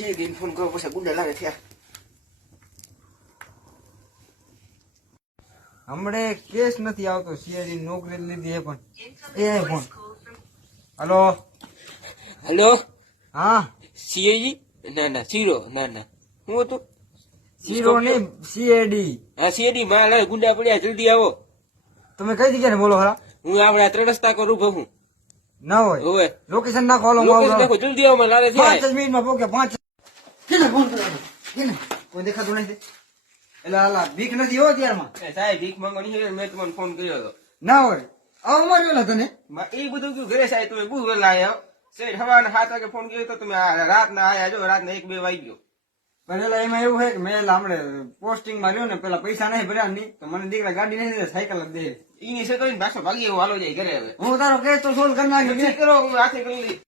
સીધી ફોન કરો પછી ગુંડા લાગે થયા. હમણે કેસ નથી આવતો સીઆઈડી નોકરી લીધી એ પણ એ ફોન. હલો હેલો હા સીએજી ના સીરો ના હું હતું સીરો નહીં સીઆઈડી. હા સીએડી માં ગુંડા પડ્યા જલ્દી આવો. તમે કઈ જગ્યાએ બોલો ખરા? હું આપણે 3 રસ્તા કરું બહુ ના હોય હોવે લોકેશન નાખો. હાલો લોકેશન નાખો જલ્દી આવો મને લારે 5 મિનિટમાં પોકે 5. કેને ફોન કર્યો? કેને? કોઈ દેખાતું નથી. એટલે હાલા ભીખ નથી હો ત્યારમાં. સાહેબ ભીખ માંગવાની છે મેં તમને ફોન કર્યો હતો. ના હોય આવો માર્યો તને. એ બધું કયું ઘરે સાહેબ તમે બહુ વેલા આવ્યા સેઠ સવારના 7 વાગે ફોન કર્યો તો તમે રાતના આયા જો રાતના 1-2 વાગી ગયો. પેલા એમાં એવું છે કે મેં હમણે પોસ્ટિંગ માં રહ્યો ને પેલા પૈસા નહીં ભર્યા નહીં તો મને દીકરા ગાડી નહીં દે સાયકલ જ દે. ઈની છે કરીને પાછો ભાગી એવો હાલો જાય ઘરે હવે. હું તારો કેસ તો સોલ્વ કરી નાખ્યો. કરો હાથે કરી